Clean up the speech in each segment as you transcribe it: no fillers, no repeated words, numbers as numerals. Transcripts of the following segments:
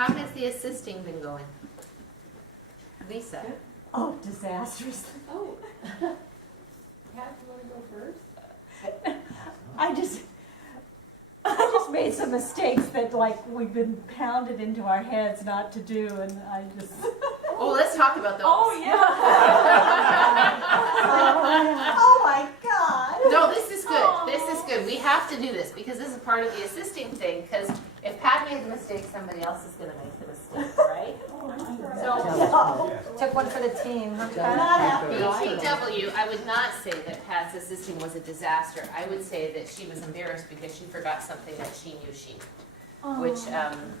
How has the assisting been going? Lisa? Oh, disastrous. Oh. Pat, you want to go first? I just made some mistakes that like we've been pounded into our heads not to do, and I just. Oh, let's talk about those. Oh yeah. Oh my God. No, this is good. This is good. We have to do this because this is part of the assisting thing. Because if Pat made the mistake, somebody else is going to make the mistake, right? So, Took one for the team. Huh? Not happy. BTW, I would not say that Pat's assisting was a disaster. I would say that she was embarrassed because she forgot something that she knew she knew, which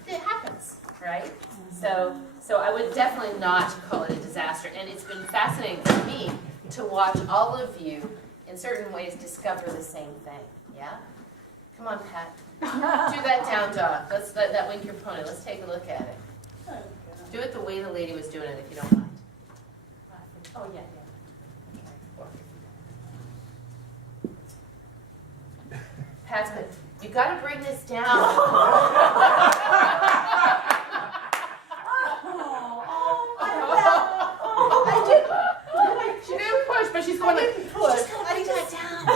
it happens, right? So I would definitely not call it a disaster. And it's been fascinating for me to watch all of you, in certain ways, discover the same thing. Yeah? Come on, Pat. Do that down dog. Let's let that wink your pony. Let's take a look at it. Do it the way the lady was doing it, if you don't mind. Oh, yeah, yeah. Pat's good. You got to bring this down. She didn't push, but she's going to push. She's going to bring that down.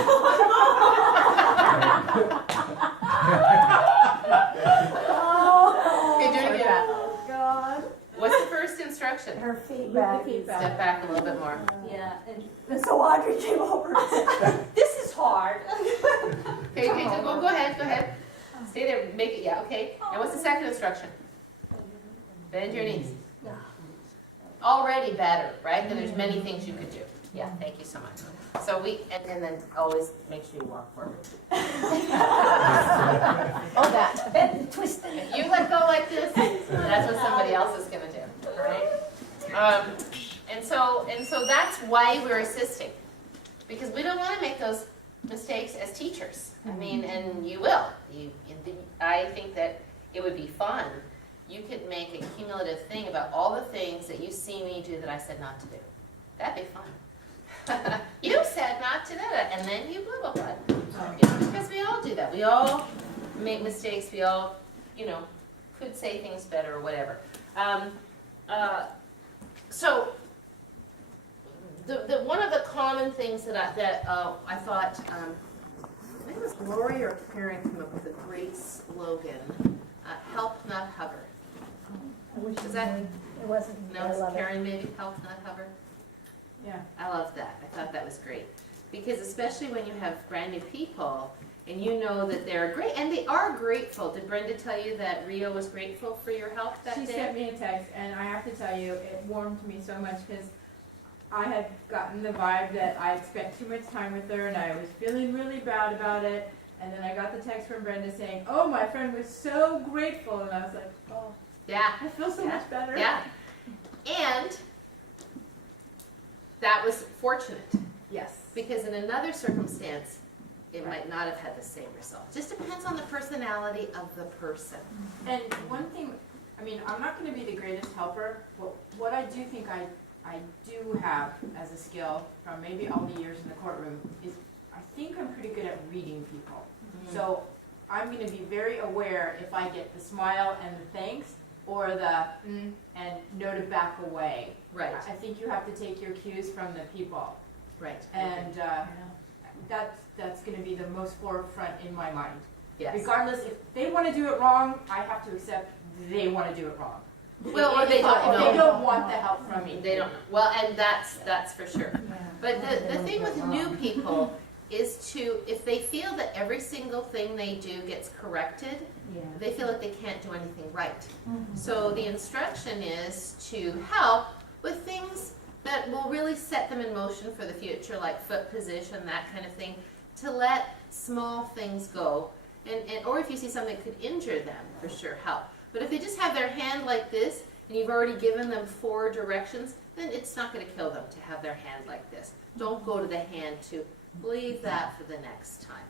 Okay, do it again. God. What's the first instruction? Her feedback. Step back a little bit more. Yeah, and so Audrey came over and said, "This is hard." Okay, go ahead. Stay there, make it, yeah, okay. And what's the second instruction? Bend your knees. Already better, right? Then there's many things you could do. Yeah, thank you so much. So and then always make sure you walk forward. Oh, that. Bend, twist. If you let go like this, that's what somebody else is gonna do, right? And so that's why we're assisting. Because we don't wanna make those mistakes as teachers. I mean, and you will. I think that it would be fun. You could make a cumulative thing about all the things that you see me do that I said not to do. That'd be fun. You said not to do it, and then you blah, blah, blah. Because we all do that. We all make mistakes. We all, could say things better or whatever. So, the one of the common things that I thought, I think it was Lori or Karen came up with a great slogan, help not hover. Was that? It wasn't. No, it's Karen maybe, help not hover. Yeah. I love that. I thought that was great. Because especially when you have brand new people and you know that they're great, and they are grateful. Did Brenda tell you that Rio was grateful for your help that She day? sent me a text, and I have to tell you, it warmed me so much because I had gotten the vibe that I spent too much time with her and I was feeling really bad about it. And then I got the text from Brenda saying, "Oh, my friend was so grateful," and I was like, "Oh, Yeah. I feel so much better." Yeah. And that was fortunate. Yes. Because in another circumstance, it might not have had the same result. Just depends on the personality of the person. And one thing, I mean, I'm not going to be the greatest helper, but what I do think I do have as a skill from maybe all the years in the courtroom is I think I'm pretty good at reading people. So I'm going to be very aware if I get the smile and the thanks or the and know to back away. Right. I think you have to take your cues from the people. Right. And that's going to be the most forefront in my mind. Yes. Regardless, if they want to do it wrong, I have to accept they want to do it wrong. Well, or they don't If know. they don't want the help from me. They don't. Well, and that's for sure. But the thing with new people is to, if they feel that every single thing they do gets corrected, they feel like they can't do anything right. So the instruction is to help with things that will really set them in motion for the future, like foot position, that kind of thing, to let small things go. And or if you see something that could injure them, for sure, help. But if they just have their hand like this, and you've already given them 4 directions, then it's not going to kill them to have their hand like this. Don't go to the hand to leave that for the next time.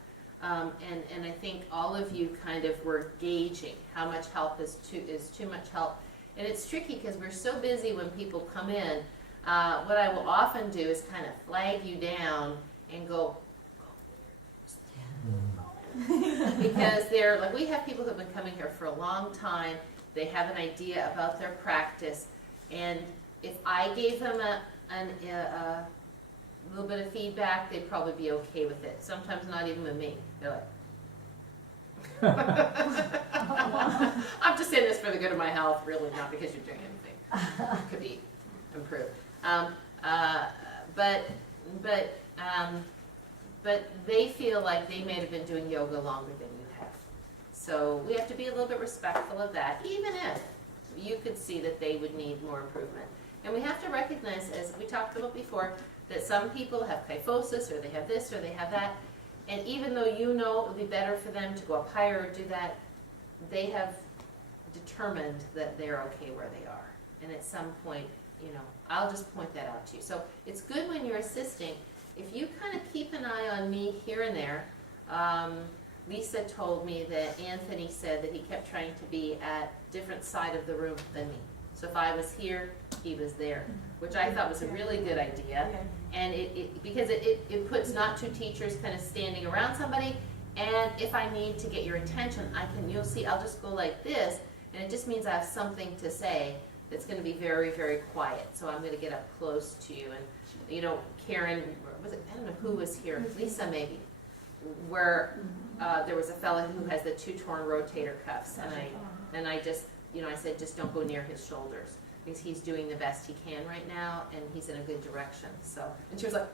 And I think all of you kind of were gauging how much help is too much help. And it's tricky because we're so busy when people come in. What I will often do is kind of flag you down and go because they're like, we have people who have been coming here for a long time they have an idea about their practice, and if I gave them a little bit of feedback, they'd probably be okay with it. Sometimes not even with me. They're like, I'm just saying this for the good of my health, really, not because you're doing anything. Could be improved. But they feel like they may have been doing yoga longer than you have. So we have to be a little bit respectful of that, even if you could see that they would need more improvement. And we have to recognize, as we talked about before, that some people have kyphosis, or they have this, or they have that. And even though you know it would be better for them to go up higher or do that, they have determined that they're okay where they are. And at some point, I'll just point that out to you. So it's good when you're assisting, if you kind of keep an eye on me here and there. Lisa told me that Anthony said that he kept trying to be at different side of the room than me. So if I was here, he was there, which I thought was a really good idea. And because it puts not two teachers kind of standing around somebody, and if I need to get your attention, you'll see, I'll just go like this, and it just means I have something to say that's going to be very, very quiet. So I'm going to get up close to you, and Karen, I don't know who was here, Lisa maybe, where there was a fella who has the 2 torn rotator cuffs, and I just, I said, just don't go near his shoulders, because he's doing the best he can right now, and he's in a good direction. So, and she was like,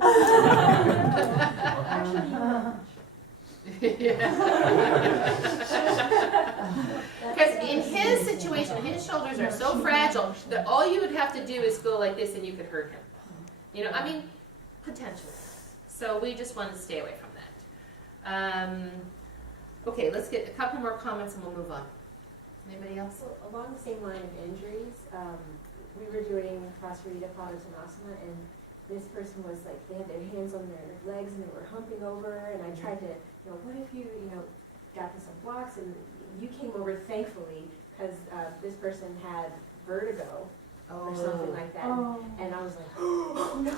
oh. Because in his situation, his shoulders are so fragile that all you would have to do is go like this, and you could hurt him. Potentially. So we just want to stay away from that. Okay, let's get a couple more comments and we'll move on. Anybody else? So along the same line of injuries, we were doing Prasarita Padottanasana, and this person was like, they had their hands on their legs and they were humping over, and I tried to, what if you, got to some blocks, and you came over thankfully, because this person had vertigo or something like that, and I was like, oh no.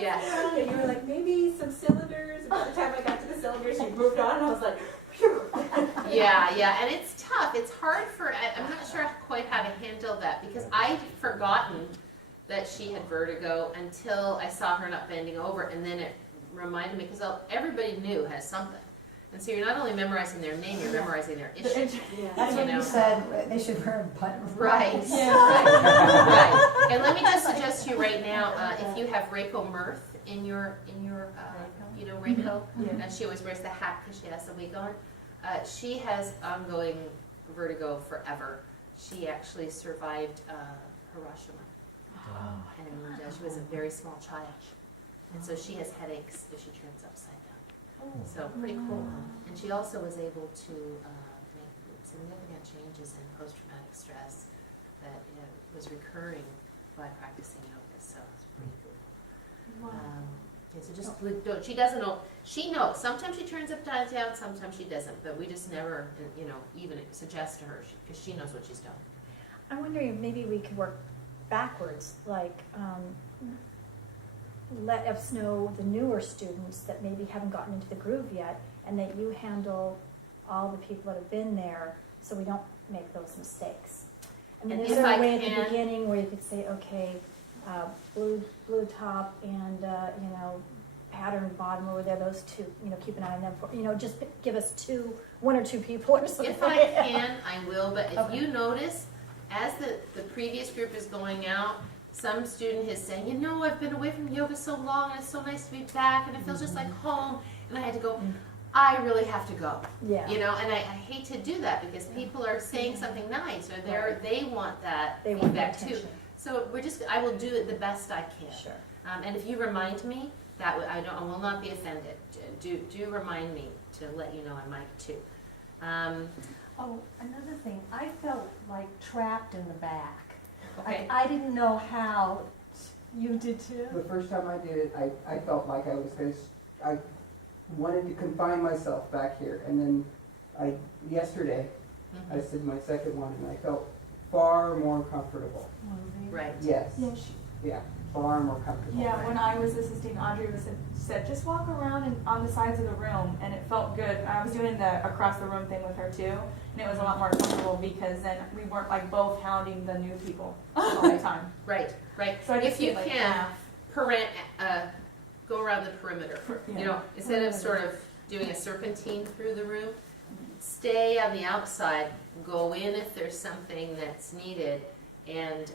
Yeah. And you were like, maybe some cylinders, and by the time I got to the cylinders, you moved on, and I was like, phew. Yeah, and it's tough. It's hard I'm not sure quite how to handle that, because I'd forgotten that she had vertigo until I saw her not bending over, and then it reminded me, because everybody new has something. And so you're not only memorizing their name, you're memorizing their issue. That's what you said, they should wear a button. Right. Yeah. Right. And let me just suggest to you right now, if you have Reiko Mirth in your Reiko, and she always wears the hat because she has the wig on. She has ongoing vertigo forever. She actually survived Hiroshima. And she was a very small child. And so she has headaches if she turns upside down. So pretty cool. And she also was able to make significant changes in post-traumatic stress that was recurring by practicing yoga. So it's pretty cool. So just she doesn't know. She knows. Sometimes she turns upside down. Sometimes she doesn't. But we just never, even suggest to her because she knows what she's done. I'm wondering if maybe we could work backwards, like let us know the newer students that maybe haven't gotten into the groove yet, and that you handle all the people that have been there, so we don't make those mistakes. I mean, And is if there I a way at can- the beginning where you could say, okay, blue top and pattern bottom over there, those two, keep an eye on them for, just give us one or two people or something. If I can, I will. But if Okay. you notice, as the previous group is going out, some student is saying, I've been away from yoga so long, and it's so nice to be back, and it feels just like home, and I had to go, I really have to go. Yeah. And I hate to do that because people are saying something nice, or they want that They want the feedback too. attention. So I will do it the best I can. Sure. And if you remind me, I will not be offended. Do remind me to let you know I might too. Another thing, I felt like trapped in the back. Okay. I didn't know how. You did too? The first time I did it, I felt like I was I wanted to confine myself back here, and then yesterday, I did my second one, and I felt far more comfortable. Right. Yes. Yeah, Yeah. far more comfortable. Yeah, when I was assisting, Audrey said just walk around and on the sides of the room, and it felt good. I was doing the across the room thing with her too, and it was a lot more comfortable because then we weren't like both hounding the new people all the time. Right, right. So I just If you did, like, can, half. go around the perimeter. You know, instead of sort of doing a serpentine through the room, stay on the outside, go in if there's something that's needed, and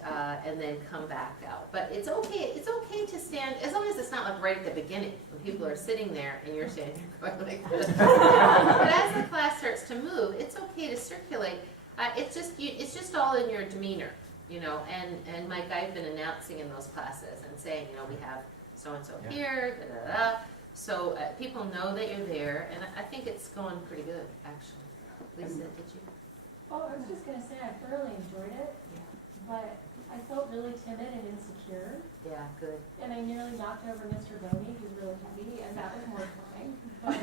then come back out. But it's okay to stand, as long as it's not like right at the beginning, when people are sitting there and you're standing there going like this. But as the class starts to move, it's okay to circulate. It's just all in your demeanor, you know, and Mike, I've been announcing in those classes and saying, you know, we have so-and-so here, da-da-da. So people know that you're there, and I think it's going pretty good, actually. Lisa, did you? Oh, I was just gonna say, I thoroughly enjoyed it, but I felt really timid and insecure, Yeah, good. and I nearly knocked over Mr. Boney, who's really heavy, and that was mortifying. But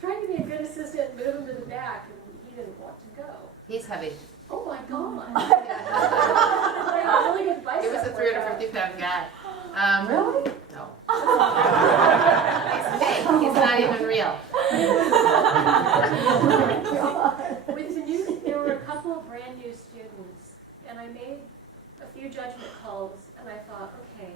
trying to be a good assistant, move him to the back, and he didn't want to go. He's heavy. Oh my God! It Like a really good bicep was a workout. 350-pound guy. Really? No. He's fake. He's not even real. With the new, there were a couple of brand new students, and I made a few judgment calls, and I thought, okay,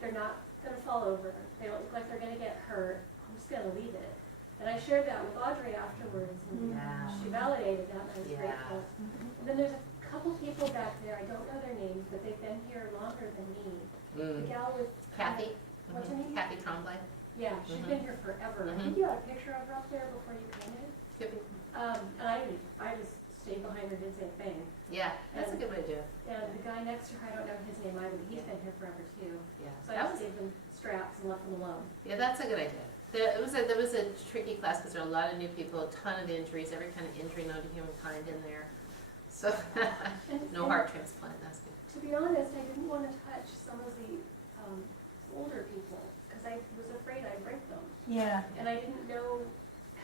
they're not gonna fall over, they don't look like they're gonna get hurt, I'm just gonna leave it. And I shared that with Audrey afterwards, and Yeah. she validated that, and I was Yeah. grateful. And then there's a couple people back there, I don't know their names, but they've been here longer than me. The gal with. Kathy? What's her name? Kathy Tremblay? Yeah, she's been here forever. I Mhm. think you had a picture of her up there before you came in. Could be. And I just stayed behind her and did the same thing. Yeah, that's a good way to do it. And the guy next to her, I don't know his name either, but he's been here forever too. Yeah. So I That just was, gave them straps and left them alone. yeah, that's a good idea. There was a tricky class because there are a lot of new people, a ton of injuries, every kind of injury known to humankind in there. So, no And heart transplant, that's good. to be honest, I didn't want to touch some of the older people because I was afraid I'd break them. Yeah. And I didn't know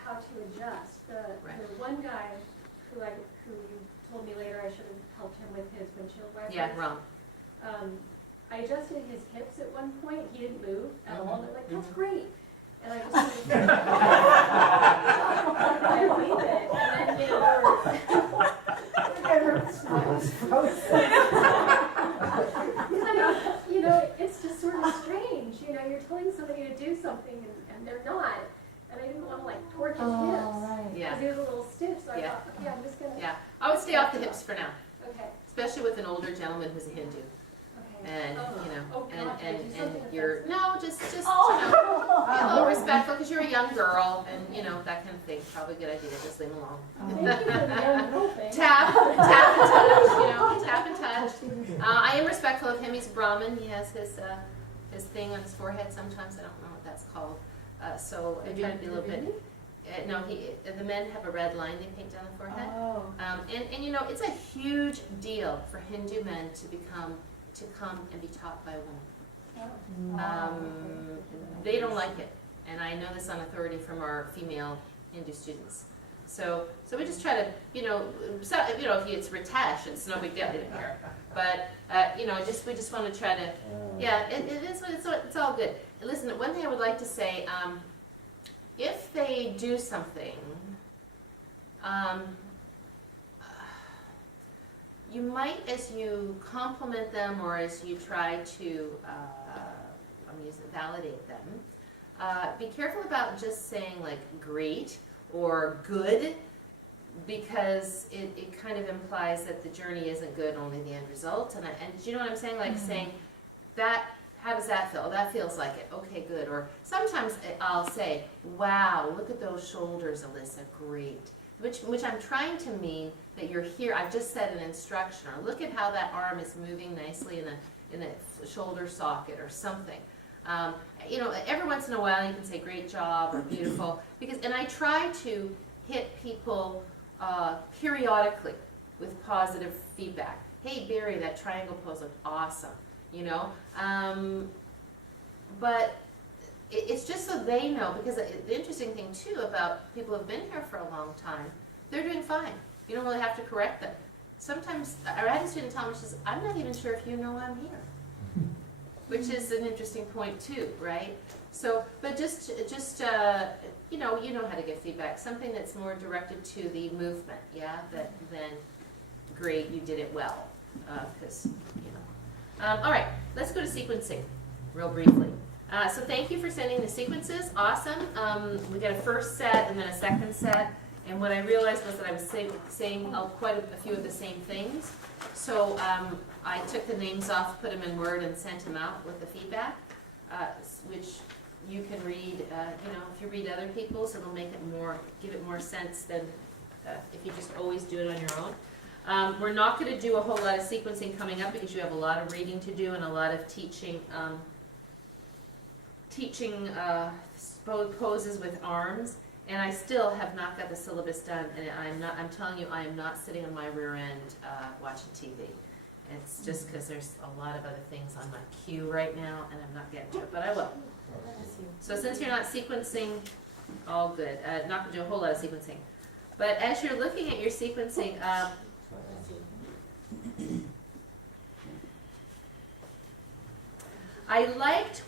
how to adjust. Right. The one guy who you told me later I should have helped him with his windshield wipers. Yeah, wrong. I adjusted his hips at one point. He didn't move at all. And I'm like, that's Mhm. great. And I just I leave it. And then you know, it's just sort of strange. You know, you're telling somebody to do something and they're not. And I didn't want to like torque his hips. Yeah, Because he was a little stiff, so I Yeah. thought, okay, I'm just gonna. yeah. I would stay off the hips for now, Okay. especially with an older gentleman who's a Hindu. Okay. And, Oh. you know, Oh, and, God, did I do and something you're, offensive? no, just, you know, be a little respectful because you're a young girl and, you know, that kind of thing. Probably a good idea, just leave him alone. Thank you for the young girl thing. Tap and touch, you know, tap and touch. I am respectful of him. He's Brahmin. He has his thing on his forehead sometimes. I don't know what that's called. So I try to be a little bit. No, the men have a red line they paint down the forehead. Oh. And you know, it's a huge deal for Hindu men to come and be taught by women. They don't like it, and I know this on authority from our female Hindu students. So we just try to, you know, if it's Ritesh, it's no big deal, they don't care. But you know, we just want to try to, yeah, it's all good. And listen, one thing I would like to say, if they do something, you might, as you compliment them or as you try to validate them, be careful about just saying like great or good, because it kind of implies that the journey isn't good, only the end result. And do you know what I'm saying? Like saying that, how does that feel? That feels like it. Okay, good. Or sometimes I'll say, wow, look at those shoulders, Alyssa, great. Which I'm trying to mean that you're here. I've just said an instruction, or look at how that arm is moving nicely in the shoulder socket or something. You know, every once in a while you can say great job or beautiful, and I try to hit people periodically with positive feedback. Hey Barry, that triangle pose looked awesome, you know. But it's just so they know, because the interesting thing too about people who've been here for a long time, they're doing fine. You don't really have to correct them. sometimes our attitude in Thomas is, I'm not even sure if you know I'm here. Which is an interesting point too, right? So, but just you know how to give feedback. Something that's more directed to the movement, yeah. Then great, you did it well, because you know. All right, let's go to sequencing, real briefly. So thank you for sending the sequences. Awesome. We got a first set and then a second set. And what I realized was that I was saying quite a few of the same things. So I took the names off, put them in Word, and sent them out with the feedback, which you can read. You know, if you read other people's, it'll make it more, give it more sense than if you just always do it on your own. We're not going to do a whole lot of sequencing coming up because you have a lot of reading to do and a lot of teaching. Poses with arms. And I still have not got the syllabus done, and I'm telling you, I am not sitting on my rear end watching TV. It's just because there's a lot of other things on my queue right now, and I'm not getting to it, but I will. So since you're not sequencing, all good. Not going to do a whole lot of sequencing. But as you're looking at your sequencing, I liked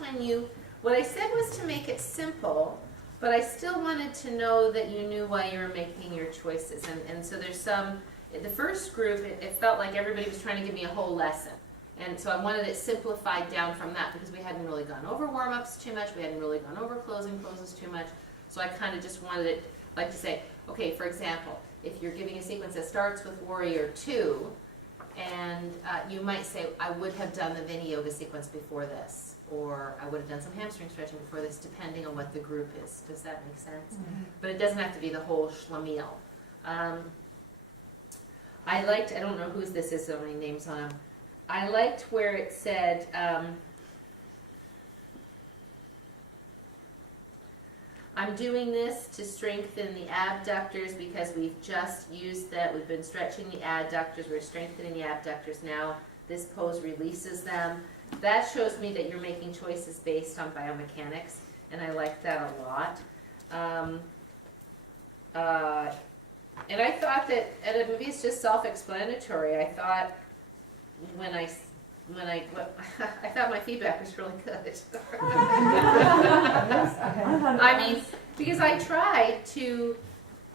what I said was to make it simple, but I still wanted to know that you knew why you were making your choices. And so there's the first group, it felt like everybody was trying to give me a whole lesson. And so I wanted it simplified down from that because we hadn't really gone over warm-ups too much. We hadn't really gone over closing poses too much. So I kind of just wanted it, like to say, okay, for example, if you're giving a sequence that starts with Warrior 2, and you might say, I would have done the Vinyasa sequence before this. Or I would have done some hamstring stretching before this, depending on what the group is. Does that make sense? Mm-hmm. But it doesn't have to be the whole schlemiel. I liked, I don't know whose this is, so many names on them. I liked where it said, I'm doing this to strengthen the abductors because we've just used that. We've been stretching the adductors, we're strengthening the abductors now. This pose releases them. That shows me that you're making choices based on biomechanics, and I like that a lot. And I thought that, and maybe it's just self-explanatory. I thought I thought my feedback was really good. I mean, because I tried to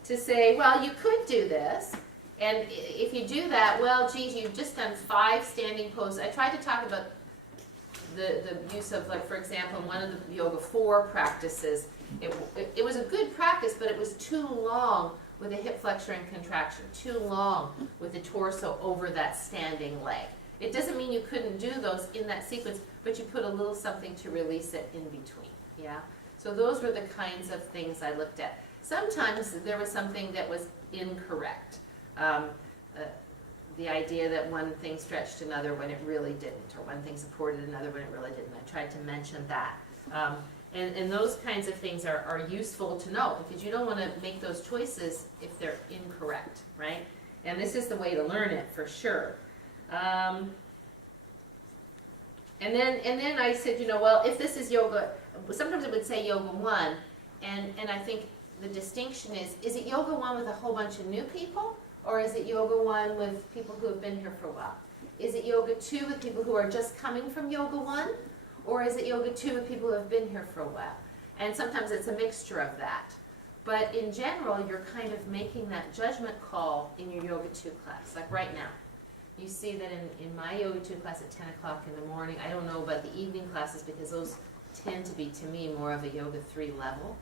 say, well, you could do this. And if you do that, well, geez, you've just done 5 standing poses. I tried to talk about the use of, like, for example, in one of the Yoga 4 practices, it was a good practice, but it was too long with a hip flexor and contraction, too long with the torso over that standing leg. It doesn't mean you couldn't do those in that sequence, but you put a little something to release it in between, yeah? So those were the kinds of things I looked at. Sometimes there was something that was incorrect. The idea that one thing stretched another when it really didn't, or one thing supported another when it really didn't. I tried to mention that. And those kinds of things are useful to know because you don't want to make those choices if they're incorrect, right? And this is the way to learn it for sure. And then I said, you know, well, if this is yoga, sometimes it would say yoga 1, and I think the distinction is it yoga 1 with a whole bunch of new people? Or is it yoga 1 with people who have been here for a while? Is it yoga 2 with people who are just coming from yoga 1? Or is it yoga 2 with people who have been here for a while? And sometimes it's a mixture of that. But in general, you're kind of making that judgment call in your yoga 2 class. Like right now, you see that in my yoga 2 class at 10 o'clock in the morning, I don't know about the evening classes because those tend to be, to me, more of a yoga 3 level.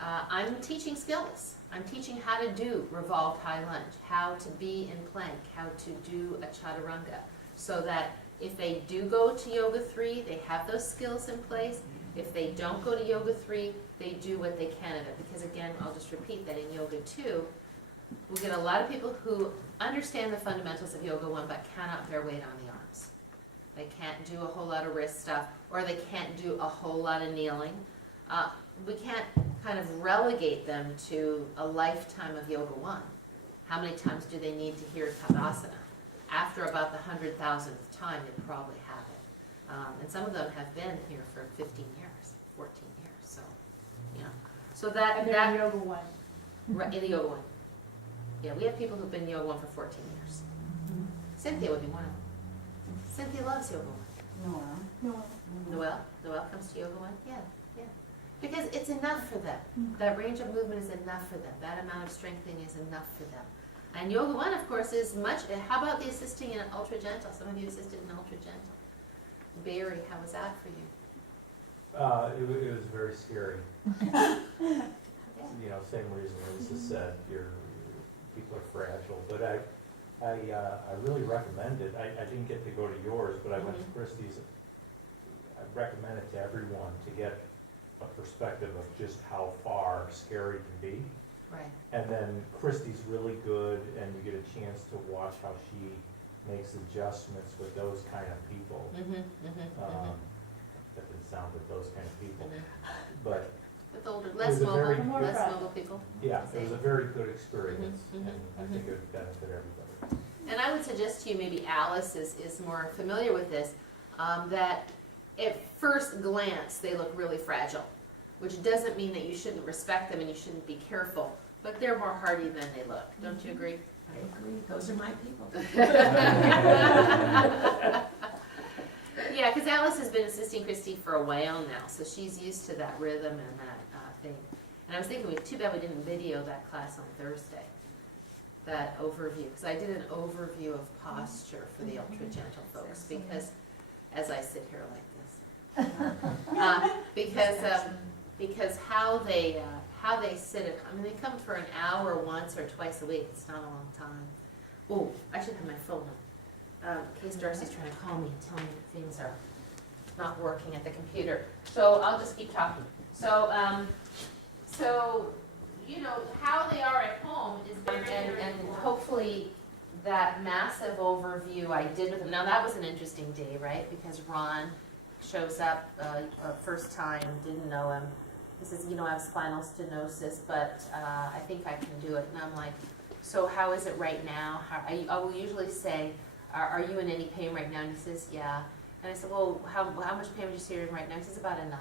I'm teaching skills. I'm teaching how to do revolved high lunge, how to be in plank, how to do a chaturanga, so that if they do go to yoga 3, they have those skills in place. If they don't go to yoga 3, they do what they can of it. Because again, I'll just repeat that in yoga 2, we get a lot of people who understand the fundamentals of yoga 1 but cannot bear weight on the arms. They can't do a whole lot of wrist stuff, or they can't do a whole lot of kneeling. We can't kind of relegate them to a lifetime of yoga 1. How many times do they need to hear Tadasana? After about the 100,000th time, they probably have it. And some of them have been here for 15 years, 14 years. So, you know. So that And they're in yoga 1. Right, in the yoga 1. Yeah, we have people who've been Yoga One for 14 years. Cynthia would be one of them. Cynthia loves Yoga One. Noelle comes to Yoga One? Yeah. Because it's enough for them. That range of movement is enough for them. That amount of strengthening is enough for them. And Yoga One, of course, is much, how about the assisting in Ultra Gentle? Some of you assisted in Ultra Gentle. Barry, how was that for you? It was very scary. You know, same reason Lisa said, people are fragile, but I really recommend it. I didn't get to go to yours, but I went to Christie's. I recommend it to everyone to get a perspective of just how far scary can be. Right. And then Christie's really good, and you get a chance to watch how she makes adjustments with those kind of people. That didn't sound with those kind of people, but With older, It less was a very mobile, good- less mobile people. yeah, it was a very good experience, Mhm, and I think it would benefit everybody. And I would suggest to you, maybe Alice is more familiar with this, that at first glance, they look really fragile, which doesn't mean that you shouldn't respect them and you shouldn't be careful, but they're more hardy than they look. Don't you agree? I agree, those are my people. Yeah, because Alice has been assisting Christy for a while now, so she's used to that rhythm and that thing. And I was thinking, too bad we didn't video that class on Thursday, that overview, because I did an overview of posture for the Ultra Gentle folks, because, as I sit here like this, because how they sit it, I mean, they come for an hour once or twice a week, it's not a long time. Oh, I should have my phone on. In case Darcy's trying to call me and tell me that things are not working at the computer. So I'll just keep talking. So, you know, how they are at home is, and hopefully that massive overview I did with them. Now that was an interesting day, right? Because Ron shows up first time, didn't know him. He says, you know, I have spinal stenosis, but I think I can do it. And I'm like, so how is it right now? I will usually say, are you in any pain right now? And he says, yeah. And I said, well, how much pain would you say you're in right now? He says, about a 9.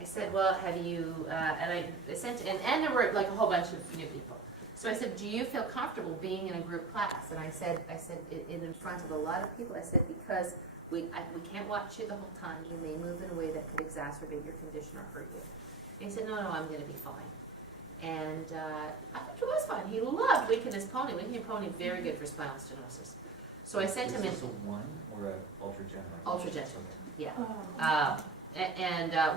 I said, well, have you, and I sent, and there were like a whole bunch of new people. So I said, do you feel comfortable being in a group class? And I said in front of a lot of people, I said, because we can't watch you the whole time. You may move in a way that could exacerbate your condition or hurt you. And he said, no, I'm going to be fine. And I think he was fine. He loved Wink and His Pony. Wink and His Pony, very good for spinal stenosis. So I sent him in. Is this a 1 or a Ultra Gentle? Ultra Gentle, yeah.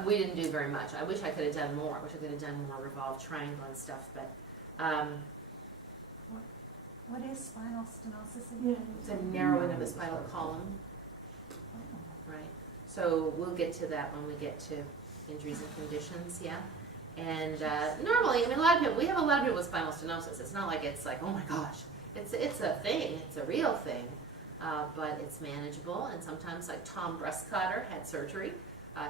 We didn't do very much. I wish I could have done more. I wish I could have done more revolved triangle and stuff, but What is spinal stenosis again? it's a narrowing of the spinal column. Right. So we'll get to that when we get to injuries and conditions, yeah. And normally, I mean, we have a lot of people with spinal stenosis. It's not like it's like, oh my gosh. It's a thing. It's a real thing. But it's manageable. And sometimes, like Tom Bruscotter had surgery.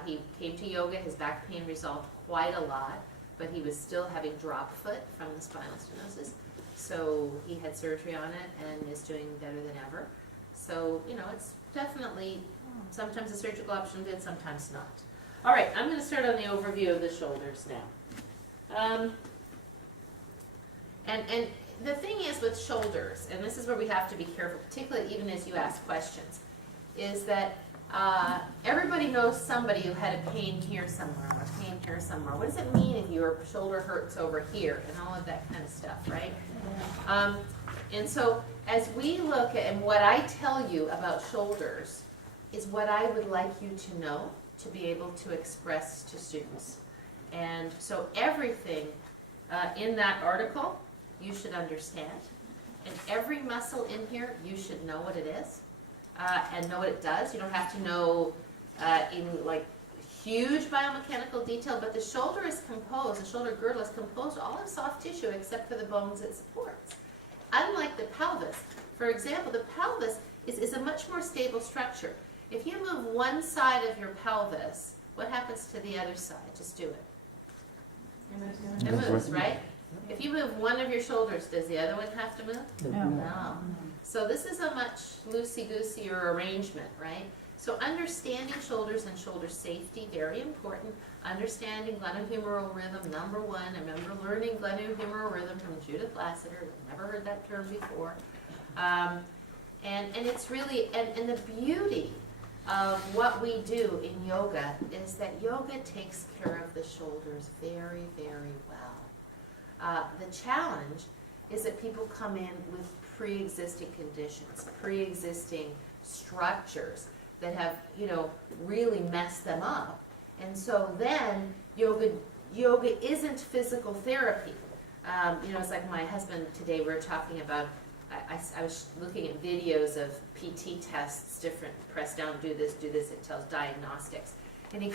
He came to yoga. His back pain resolved quite a lot, but he was still having drop foot from the spinal stenosis. So he had surgery on it and is doing better than ever. So, you know, it's definitely, sometimes a surgical option good, sometimes not. All right, I'm going to start on the overview of the shoulders now. And the thing is with shoulders, and this is where we have to be careful, particularly even as you ask questions, is that everybody knows somebody who had a pain here somewhere, or a pain here somewhere. What does it mean if your shoulder hurts over here, and all of that kind of stuff, right? And so as we look at, and what I tell you about shoulders is what I would like you to know to be able to express to students. And so everything in that article you should understand, and every muscle in here you should know what it is and know what it does. You don't have to know in like huge biomechanical detail, but the shoulder is composed, the shoulder girdle is composed all of soft tissue except for the bones it supports. Unlike the pelvis, for example, the pelvis is a much more stable structure. If you move one side of your pelvis, what happens to the other side? Just do it. It moves, right? If you move one of your shoulders, does the other one have to move? No. So this is a much loosey-goosey arrangement, right? So understanding shoulders and shoulder safety, very important. Understanding glenohumeral rhythm, number one. I remember learning glenohumeral rhythm from Judith Lassiter. I've never heard that term before. And it's really, and the beauty of what we do in yoga is that yoga takes care of the shoulders very, very well. The challenge is that people come in with pre-existing conditions, pre-existing structures that have, really messed them up. And so then yoga isn't physical therapy. It's like my husband today, we were talking about, I was looking at videos of PT tests, different, press down, do this, it tells diagnostics. And he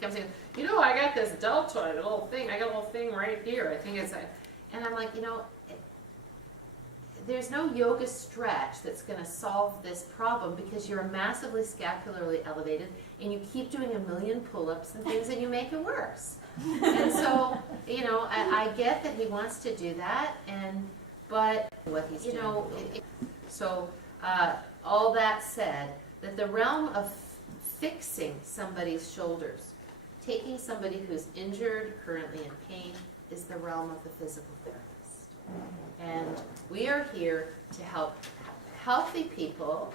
comes in, I got this deltoid, a little thing, I got a little thing right here, I think it's and I'm like, there's no yoga stretch that's going to solve this problem because you're massively scapularly elevated and you keep doing a million pull-ups and things and you make it worse. And so, I get that he wants to do that, but what he's doing. So, all that said, that the realm of fixing somebody's shoulders, taking somebody who's injured, currently in pain, is the realm of the physical therapist. And we are here to help healthy people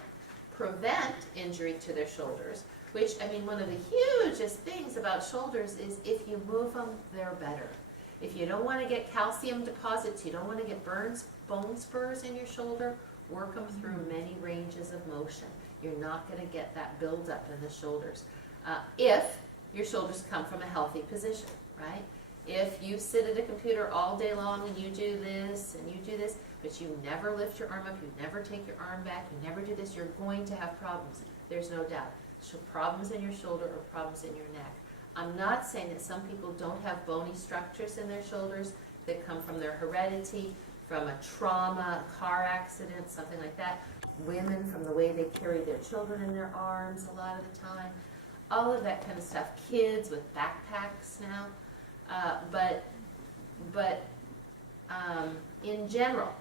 prevent injury to their shoulders, which, one of the hugest things about shoulders is if you move them, they're better. If you don't want to get calcium deposits, you don't want to get bone spurs in your shoulder, work them through many ranges of motion. You're not going to get that buildup in the shoulders. If your shoulders come from a healthy position, right? If you sit at a computer all day long and you do this and you do this, but you never lift your arm up, you never take your arm back, you never do this, you're going to have problems. There's no doubt. So problems in your shoulder or problems in your neck. I'm not saying that some people don't have bony structures in their shoulders that come from their heredity, from a trauma, a car accident, something like that. Women, from the way they carry their children in their arms a lot of the time. All of that kind of stuff. Kids with backpacks now. But in general,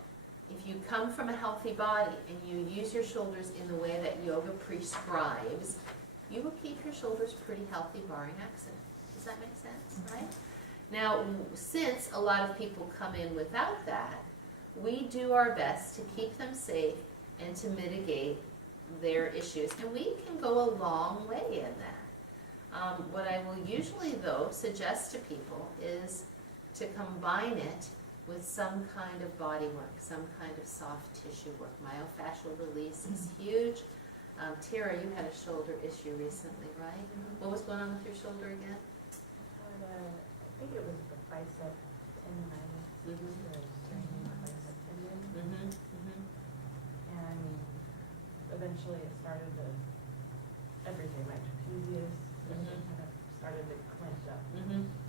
if you come from a healthy body and you use your shoulders in the way that yoga prescribes, you will keep your shoulders pretty healthy, barring accident. Does that make sense, right? Now, since a lot of people come in without that, we do our best to keep them safe and to mitigate their issues. And we can go a long way in that. What I will usually, though, suggest to people is to combine it with some kind of body work, some kind of soft tissue work. Myofascial release is huge. Tara, you had a shoulder issue recently, right? What was going on with your shoulder again? I think it was the bicep tendonitis. The bicep tendon. And eventually it started to, everything, my trapezius, everything kind of started to clench up.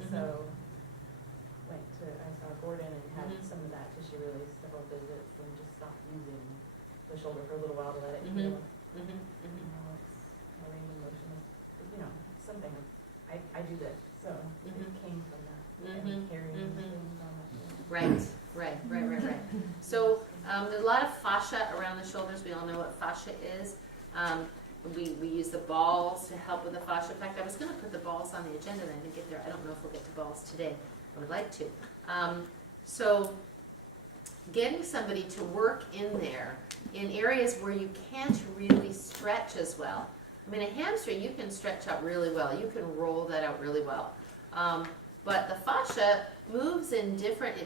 So I saw Gordon and had some of that tissue release, several visits, and just stopped using the shoulder for a little while to let it heal. Now it's my range of motion is, something. I do this, so it came from that. Carrying things on my shoulder. Right. So there's a lot of fascia around the shoulders. We all know what fascia is. We use the balls to help with the fascia. In fact, I was going to put the balls on the agenda and I didn't get there. I don't know if we'll get to balls today. I would like to. So getting somebody to work in there in areas where you can't really stretch as well. A hamstring you can stretch out really well. You can roll that out really well. But the fascia moves in different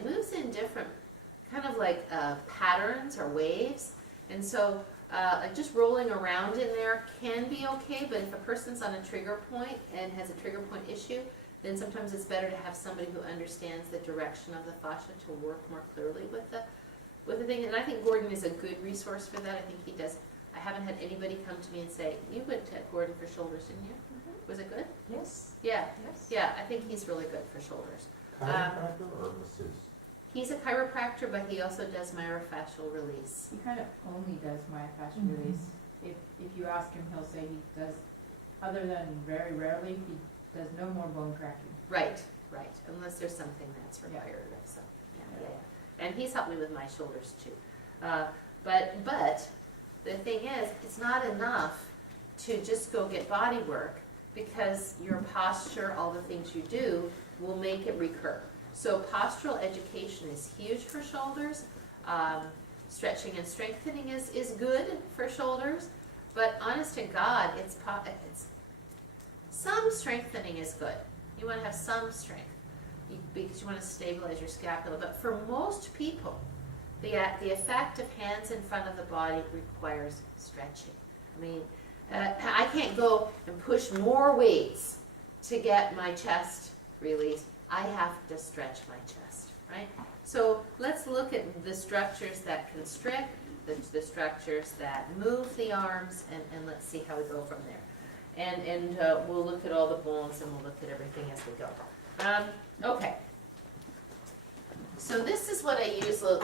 kind of like patterns or waves. And so like just rolling around in there can be okay, but if a person's on a trigger point and has a trigger point issue, then sometimes it's better to have somebody who understands the direction of the fascia to work more clearly with the thing. And I think Gordon is a good resource for that. I think he does. I haven't had anybody come to me and say, you went to Gordon for shoulders, didn't you? Was it good? Yes. Yeah. Yes. Yeah, I think he's really good for shoulders. Chiropractor or masseuse? He's a chiropractor, but he also does myofascial release. He kind of only does myofascial release. If you ask him, he'll say he does, other than very rarely, he does no more bone cracking. Right. Unless there's something that's required. So, yeah. And he's helped me with my shoulders too. But the thing is, it's not enough to just go get body work, because your posture, all the things you do, will make it recur. So postural education is huge for shoulders. Stretching and strengthening is good for shoulders, but honest to God, it's some strengthening is good. You want to have some strength because you want to stabilize your scapula. But for most people, the effect of hands in front of the body requires stretching. I mean, I can't go and push more weights to get my chest released. I have to stretch my chest, right? So let's look at the structures that constrict, the structures that move the arms, and let's see how we go from there. And we'll look at all the bones, and we'll look at everything as we go. Okay. So this is what I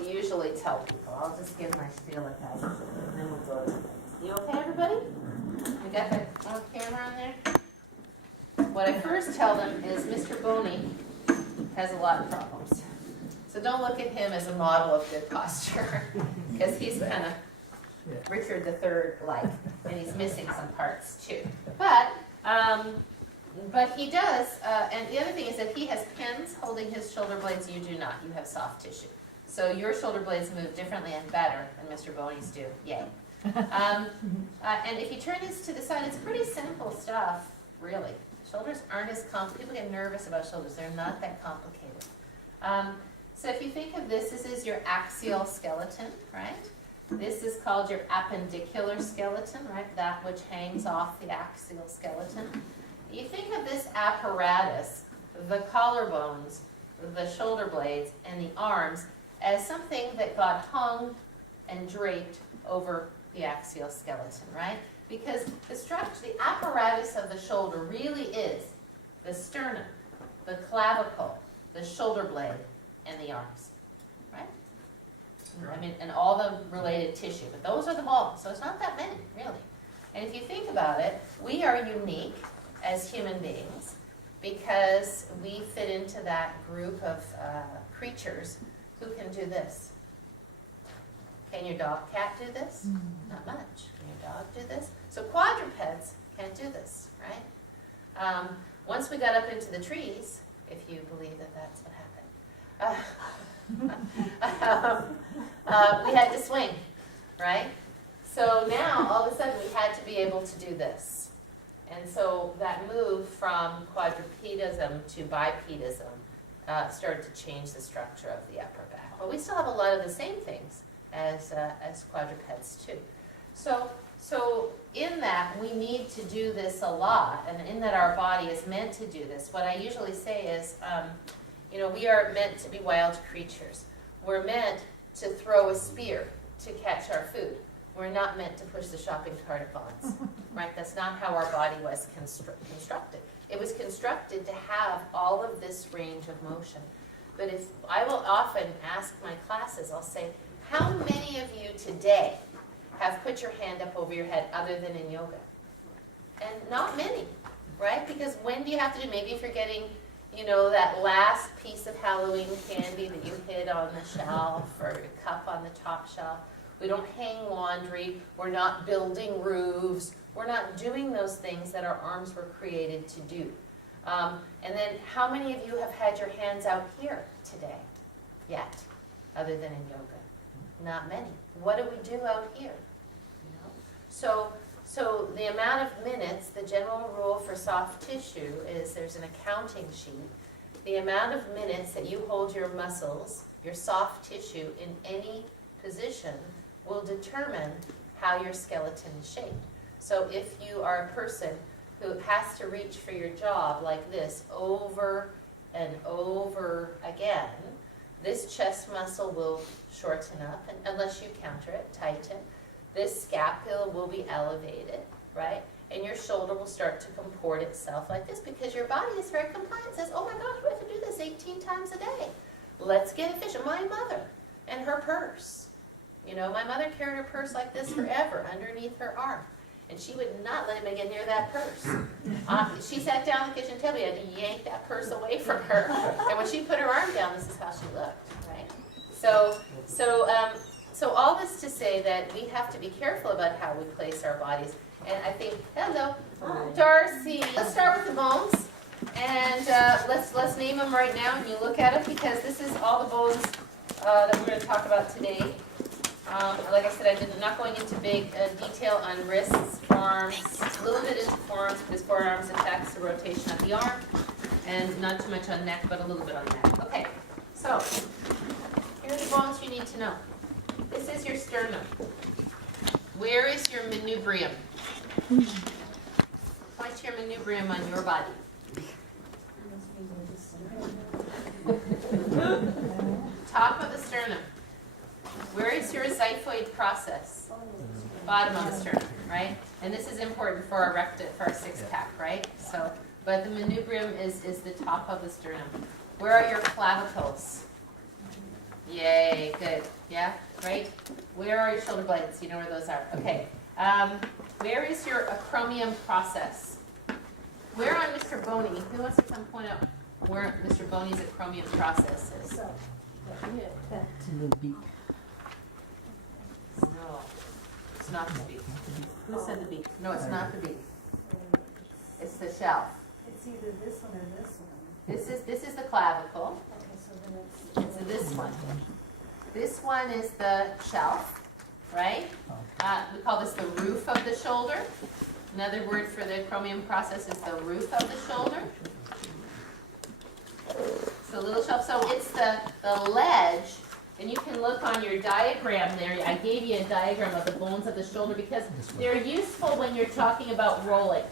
usually tell people. I'll just give my spiel at that, and then we'll go to things. You okay, everybody? I got the camera on there? What I first tell them is Mr. Boney has a lot of problems. So don't look at him as a model of good posture, because he's kind of Richard III-like, and he's missing some parts too. But he does, and the other thing is that he has pins holding his shoulder blades. You do not. You have soft tissue. So your shoulder blades move differently and better than Mr. Boney's do. Yay. And if you turn this to the side, it's pretty simple stuff, really. Shoulders aren't as complicated. People get nervous about shoulders. They're not that complicated. So if you think of this is your axial skeleton, right? This is called your appendicular skeleton, right? That which hangs off the axial skeleton. You think of this apparatus, the collarbones, the shoulder blades, and the arms as something that got hung and draped over the axial skeleton, right? Because the structure, the apparatus of the shoulder really is the sternum, the clavicle, the shoulder blade, and the arms, right? I mean, and all the related tissue, but those are the bones, so it's not that many, really. And if you think about it, we are unique as human beings because we fit into that group of creatures who can do this. Can your dog, cat do this? Not much. Can your dog do this? So quadrupeds can't do this, right? Once we got up into the trees, if you believe that that's what happened, we had to swing, right? So now, all of a sudden, we had to be able to do this. And so that move from quadrupedism to bipedism started to change the structure of the upper back. But we still have a lot of the same things as quadrupeds too. So in that, we need to do this a lot, and in that our body is meant to do this. What I usually say is, we are meant to be wild creatures. We're meant to throw a spear to catch our food. We're not meant to push the shopping cart at Vons, right? That's not how our body was constructed. It was constructed to have all of this range of motion. But if I will often ask my classes, I'll say, how many of you today have put your hand up over your head other than in yoga? And not many, right? Because when do you have to do, maybe if you're getting, that last piece of Halloween candy that you hid on the shelf or your cup on the top shelf. We don't hang laundry. We're not building roofs. We're not doing those things that our arms were created to do. And then how many of you have had your hands out here today yet, other than in yoga? Not many. What do we do out here? So the amount of minutes, the general rule for soft tissue is there's an accounting sheet. The amount of minutes that you hold your muscles, your soft tissue in any position will determine how your skeleton is shaped. So if you are a person who has to reach for your job like this over and over again, this chest muscle will shorten up, and unless you counter it, tighten. This scapula will be elevated, right? And your shoulder will start to comport itself like this because your body is very compliant. It says, oh my gosh, we have to do this 18 times a day. Let's get efficient. My mother and her purse. My mother carried her purse like this forever underneath her arm. And she would not let him get near that purse. She sat down at the kitchen table, you had to yank that purse away from her. And when she put her arm down, this is how she looked, right? So all this to say that we have to be careful about how we place our bodies. And I think, hello, Darcy. Let's start with the bones. And let's name them right now, and you look at them, because this is all the bones that we're going to talk about today. Like I said, I'm not going into big detail on wrists, forearms, a little bit into forearms, because forearms attacks the rotation of the arm, and not too much on neck, but a little bit on neck. Okay, so here are the bones you need to know. This is your sternum. Where is your manubrium? Point to your manubrium on your body. Top of the sternum. Where is your xiphoid process? Bottom of the sternum, right? And this is important for our for our six pack, right? So, but the manubrium is the top of the sternum. Where are your clavicles? Yay, good. Yeah, right? Where are your shoulder blades? You know where those are. Okay. Where is your acromion process? Where on Mr. Boney? Who wants to come point out where Mr. Boney's acromion process is? So, To the beak. No, it's not the beak. Who said the beak? No, it's not the beak. It's the shelf. it's either this one or this one. This is the clavicle. Okay, so then it's. It's this one. This one is the shelf, right? We call this the roof of the shoulder. Another word for the acromion process is the roof of the shoulder. So little shelf. So it's the ledge, and you can look on your diagram there. I gave you a diagram of the bones of the shoulder because they're useful when you're talking about rolling.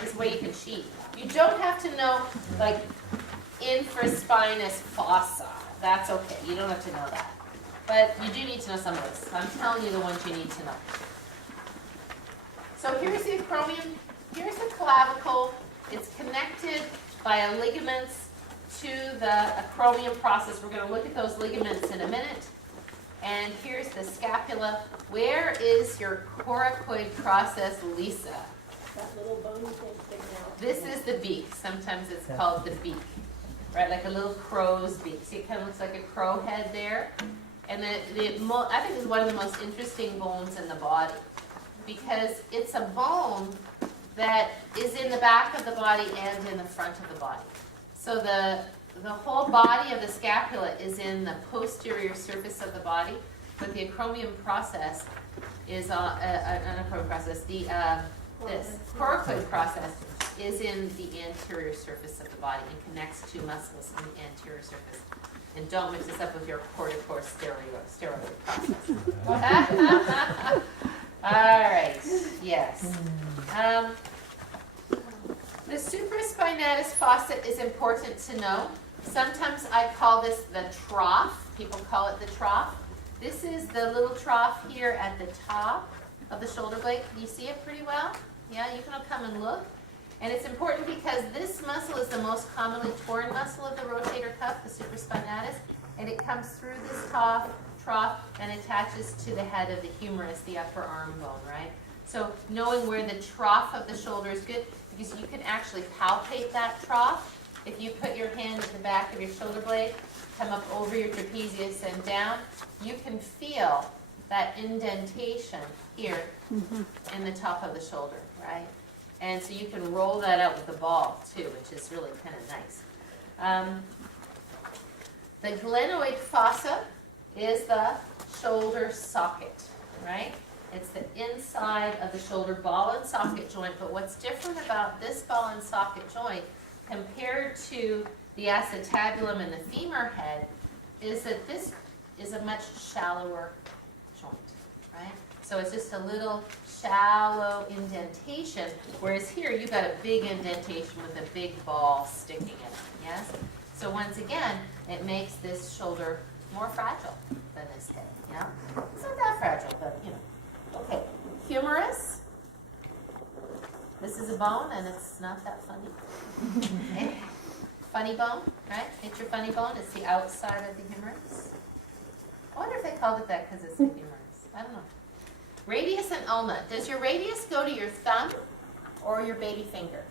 This way you can cheat. You don't have to know, like, infraspinous fossa. That's okay. You don't have to know that. But you do need to know some of this. I'm telling you the ones you need to know. So here's the acromion. Here's the clavicle. It's connected by ligaments to the acromion process. We're going to look at those ligaments in a minute. And here's the scapula. Where is your coracoid process, Lisa? That little bony thing sticking out. This is the beak. Sometimes it's called the beak, right? Like a little crow's beak. See, it kind of looks like a crow head there. And I think it's one of the most interesting bones in the body because it's a bone that is in the back of the body and in the front of the body. So the whole body of the scapula is in the posterior surface of the body, but the acromion process is an acromion process. This coracoid process is in the anterior surface of the body and connects to muscles in the anterior surface. And don't mix this up with your corticosteroid process. All right, yes. The supraspinatus fossa is important to know. Sometimes I call this the trough. People call it the trough. This is the little trough here at the top of the shoulder blade. Can you see it pretty well? Yeah, you can come and look. And it's important because this muscle is the most commonly torn muscle of the rotator cuff, the supraspinatus, and it comes through this trough and attaches to the head of the humerus, the upper arm bone, right? So knowing where the trough of the shoulder is good because you can actually palpate that trough. If you put your hand at the back of your shoulder blade, come up over your trapezius and down, you can feel that indentation here in the top of the shoulder, right? And so you can roll that out with the ball too, which is really kind of nice. The glenoid fossa is the shoulder socket, right? It's the inside of the shoulder ball and socket joint, but what's different about this ball and socket joint compared to the acetabulum and the femur head is that this is a much shallower joint, right? So it's just a little shallow indentation, whereas here you've got a big indentation with a big ball sticking in it, yes? So once again, it makes this shoulder more fragile than this head, yeah? It's not that fragile, but you know. Okay, humerus. This is a bone and it's not that funny. Okay. Funny bone, right? It's your funny bone, it's the outside of the humerus. I wonder if they called it that because it's the humerus. I don't know. Radius and ulna. Does your radius go to your thumb or your baby finger?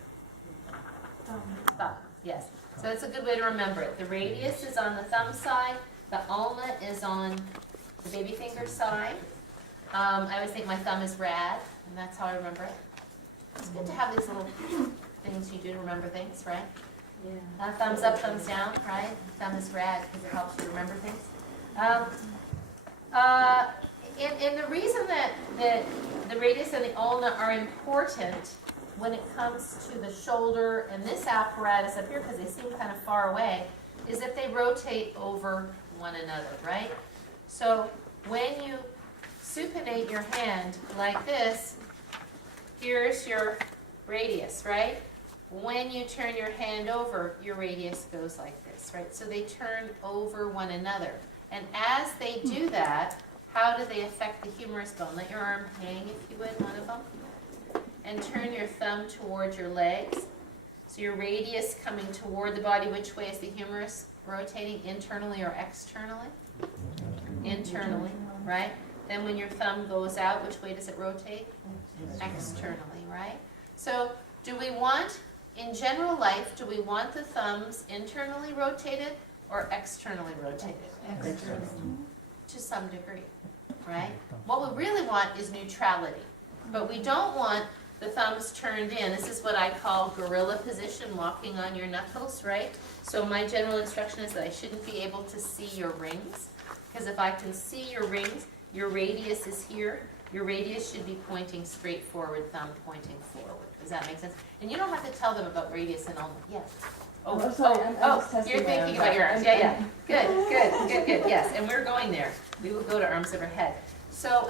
Thumb, yes. So that's a good way to remember it. The radius is on the thumb side, the ulna is on the baby finger side, I always think my thumb is rad, and that's how I remember it. It's good to have these little things you do to remember things, right? Yeah. Thumbs up, thumbs down, right? Thumb is rad because it helps you remember things. And the reason that the radius and the ulna are important when it comes to the shoulder and this apparatus up here, because they seem kind of far away, is that they rotate over one another, right? So when you supinate your hand like this, here's your radius, right? When you turn your hand over, your radius goes like this, right? So they turn over one another. And as they do that, how do they affect the humerus bone? Let your arm hang, if you would, one of them. And turn your thumb towards your legs. So your radius coming toward the body, which way is the humerus rotating, internally or externally? Internally, right? Then when your thumb goes out, which way does it rotate? Externally, right? So do we want, in general life, do we want the thumbs internally rotated or externally rotated? Externally. To some degree, right? What we really want is neutrality, but we don't want the thumbs turned in. This is what I call gorilla position, walking on your knuckles, right? So my general instruction is that I shouldn't be able to see your rings, because if I can see your rings, your radius is here. Your radius should be pointing straight forward, thumb pointing forward. Does that make sense? And you don't have to tell them about radius and ulna. Yes. Oh, sorry, I'm just testing you're my thinking arms about out. your arms. Yeah. Good. Yes, and we're going there. We will go to arms overhead. So,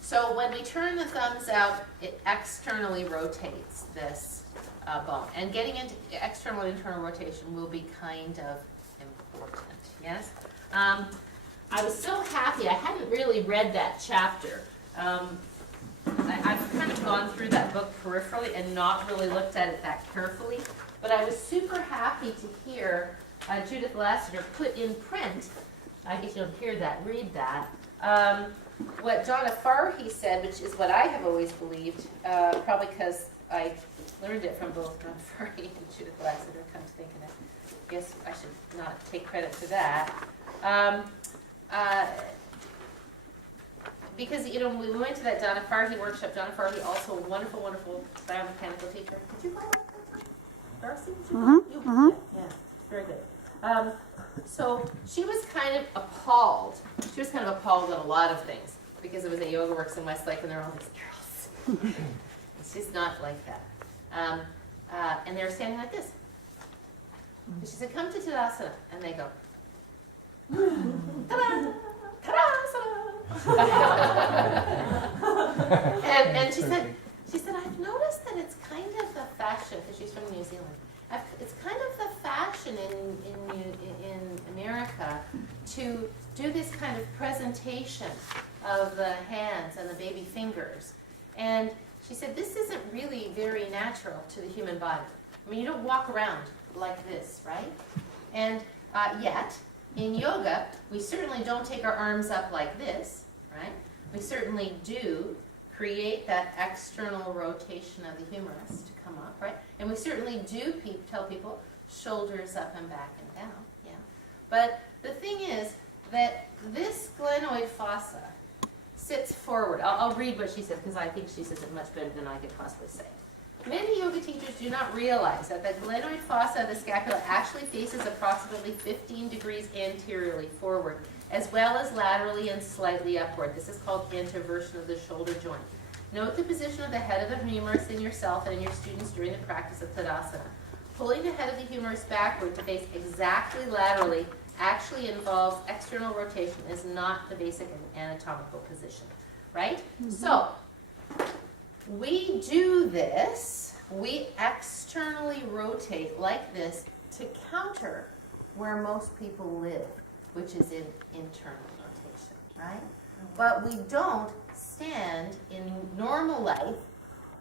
so when we turn the thumbs out, it externally rotates this bone. And getting into external and internal rotation will be kind of important. Yes. I was so happy. I hadn't really read that chapter. I've kind of gone through that book peripherally and not really looked at it that carefully. But I was super happy to hear Judith Lassiter put in print, I guess you'll hear that, read that, what Donna Farhi said, which is what I have always believed, probably because I learned it from both Donna Farhi and Judith Lassiter, come to think of it. I guess I should not take credit for that. Because, you know, when we went to that Donna Farhi workshop, Donna Farhi, also a wonderful, wonderful biomechanical teacher. Did you go that time? Darcy? Yeah, very good. So she was kind of appalled. She was kind of appalled at a lot of things because it was at Yoga Works in Westlake and there were all these girls. She's not like that. And they were standing like this. And she said, come to Tadasana. And they go, ta-da! and she said, I've noticed that it's kind of the fashion, because she's from New Zealand, it's kind of the fashion in America to do this kind of presentation of the hands and the baby fingers. And she said, this isn't really very natural to the human body. I mean, you don't walk around like this, right? And yet, in yoga, we certainly don't take our arms up like this, right? We certainly do create that external rotation of the humerus to come up, right? And we certainly do tell people shoulders up and back and down, yeah. But the thing is that this glenoid fossa sits forward. I'll read what she said because I think she says it much better than I could possibly say. Many yoga teachers do not realize that the glenoid fossa of the scapula actually faces approximately 15 degrees anteriorly forward, as well as laterally and slightly upward. This is called introversion of the shoulder joint. Note the position of the head of the humerus in yourself and in your students during the practice of Tadasana. Pulling the head of the humerus backward to face exactly laterally actually involves external rotation, is not the basic anatomical position, right? So, we do this, we externally rotate like this to counter where most people live, which is in internal rotation, right? But we don't stand in normal life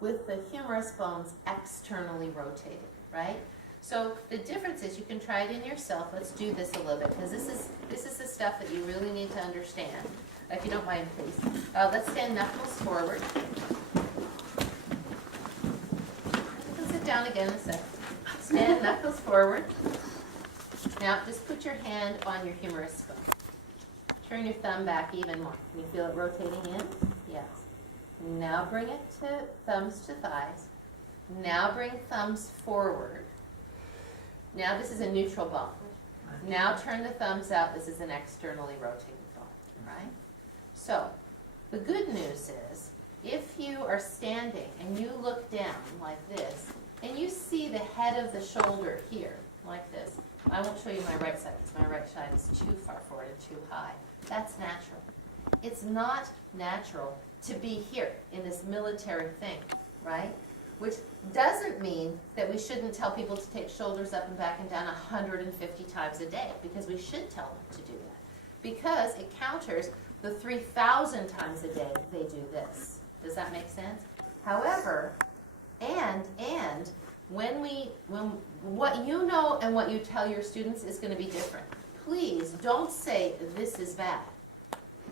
with the humerus bones externally rotated, right? So the difference is, you can try it in yourself. Let's do this a little bit, because this is the stuff that you really need to understand. If you don't mind, please. Let's stand knuckles forward. Down again in a second. Stand knuckles forward. Now just put your hand on your humerus bone. turn your thumb back even more. Can you feel it rotating in? Yes. Now bring it to thumbs to thighs. Now bring thumbs forward. Now this is a neutral bone. Now turn the thumbs out. This is an externally rotating bone, right? So the good news is if you are standing and you look down like this and you see the head of the shoulder here like this, I won't show you my right side because my right side is too far forward and too high. That's natural. It's not natural to be here in this military thing, right? Which doesn't mean that we shouldn't tell people to take shoulders up and back and down 150 times a day, because we should tell them to do that. Because it counters the 3,000 times a day they do this. Does that make sense? However, and when what you know and what you tell your students is going to be different. Please don't say this is bad,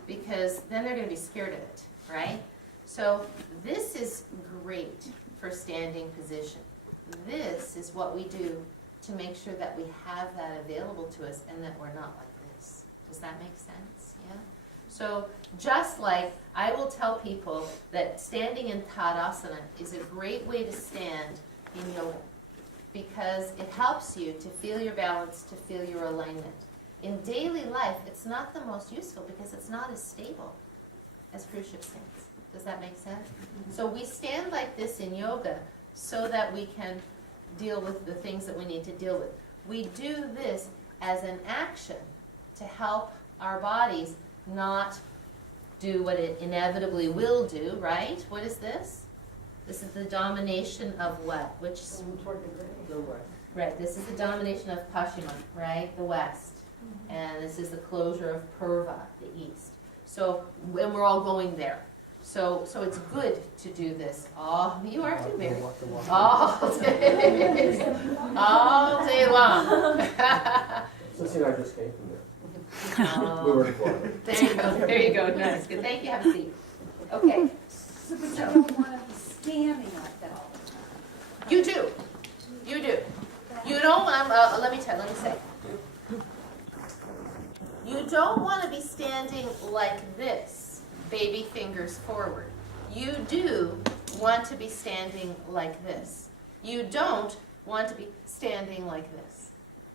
because then they're going to be scared of it, right? So this is great for standing position. This is what we do to make sure that we have that available to us and that we're not like this. Does that make sense? Yeah? So just like I will tell people that standing in Tadasana is a great way to stand in yoga, because it helps you to feel your balance, to feel your alignment. In daily life, it's not the most useful because it's not as stable as cruise ship stands. Does that make sense? So we stand like this in yoga so that we can deal with the things that we need to deal with. We do this as an action to help our bodies not do what it inevitably will do, right? What is this? This is the domination of what? Which? The west. Right, this is the domination of Paschima, right? The west. And this is the closure of Purva, the east. So, and we're all going there. So it's good to do this. Oh, you are too, Mary. All day. All day long. Since I just came from there. Oh, We were in Florida. there you go, nice, good, thank you, have a seat. Okay, So, but you don't want to be standing like that all the time. you do, You don't, let me say. You don't want to be standing like this, baby fingers forward. You do want to be standing like this. You don't want to be standing like this,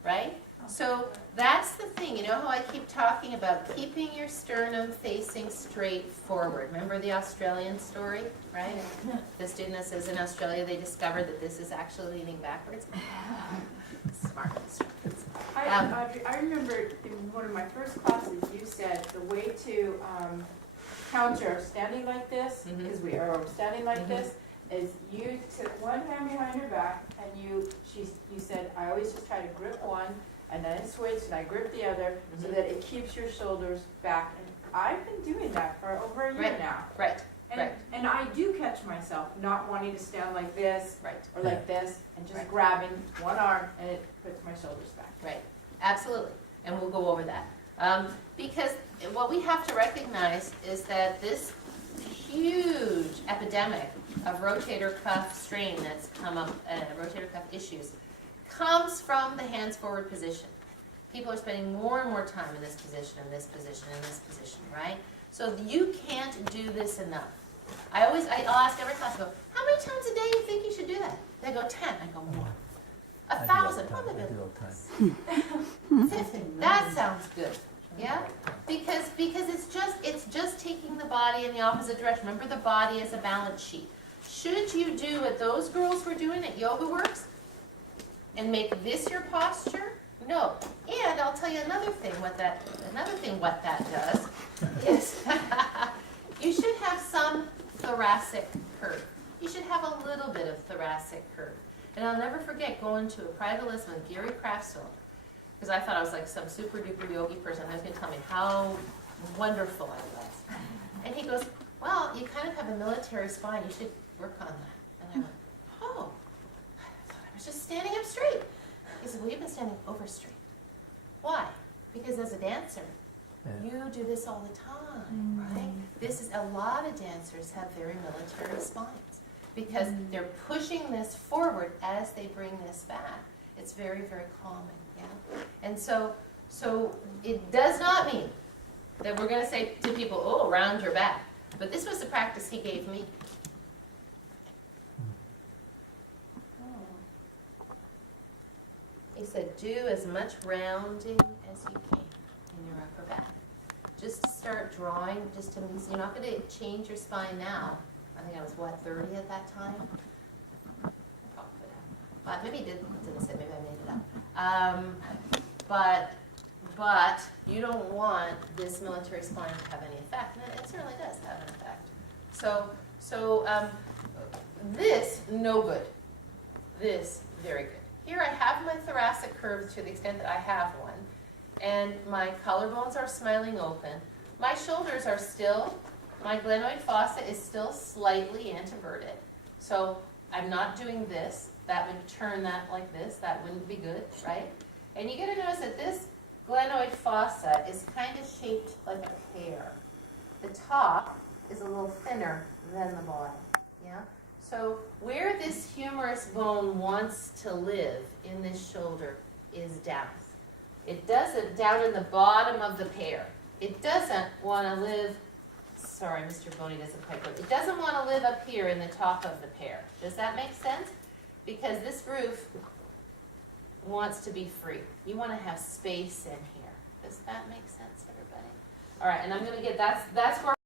right? So that's the thing, you know how I keep talking about keeping your sternum facing straight forward. Remember the Australian story, right? The student that says in Australia they discovered that this is actually leaning backwards. Smart. I remember in one of my first classes, you said the way to counter standing like this, because we are standing like this, is you took one hand behind your back and you said, I always just try to grip one and then switch and I grip the other so that it keeps your shoulders back. And I've been doing that for over a year now. Right. And I do catch myself not wanting to stand like this Right. or like this and just Right. grabbing one arm and it puts my shoulders back. Right, absolutely, and we'll go over that. Because what we have to recognize is that this huge epidemic of rotator cuff strain that's come up, rotator cuff issues, comes from the hands forward position. People are spending more and more time in this position, in this position, in this position, right? So you can't do this enough. I'll ask every class, I go, how many times a day do you think you should do that? They go 10, I go more. 1,000, oh, maybe 50. That sounds good, yeah? Because it's just taking the body in the opposite direction. Remember, the body is a balance sheet. Should you do what those girls were doing at Yoga Works and make this your posture? No. And I'll tell you another thing what that does is you should have some thoracic curve. You should have a little bit of thoracic curve. And I'll never forget going to a private lesson with Gary Craftsville, because I thought I was like some super duper yogi person. He was going to tell me how wonderful I was. And he goes, well, you kind of have a military spine. You should work on that. And I went, oh, I thought I was just standing up straight. He said, well, you've been standing over straight. Why? Because as a dancer, you do this all the time, right? This is, a lot of dancers have very military spines because they're pushing this forward as they bring this back. It's very, very calming, yeah? And so it does not mean that we're gonna say to people, oh, round your back. But this was the practice he gave me. He said, do as much rounding as you can in your upper back. Just to start drawing, just to, you're not gonna change your spine now. I think I was, what, 30 at that time? But maybe he didn't say, maybe I made it up. But you don't want this military spine to have any effect, and it certainly does have an effect. So this, no good. This, very good. Here I have my thoracic curves to the extent that I have one, and my collarbones are smiling open. My shoulders are still, my glenoid fossa is still slightly anteverted. So I'm not doing this. That would turn that like this. That wouldn't be good, right? And you gotta notice that this glenoid fossa is kind of shaped like a pear. The top is a little thinner than the bottom, yeah? So where this humerus bone wants to live in this shoulder is down. It doesn't, down in the bottom of the pear. It doesn't want to live, sorry, Mr. Boney doesn't quite go, it doesn't want to live up here in the top of the pear. Does that make sense? Because this roof wants to be free. You want to have space in here. Does that make sense, everybody? All right, and I'm going to get, that's where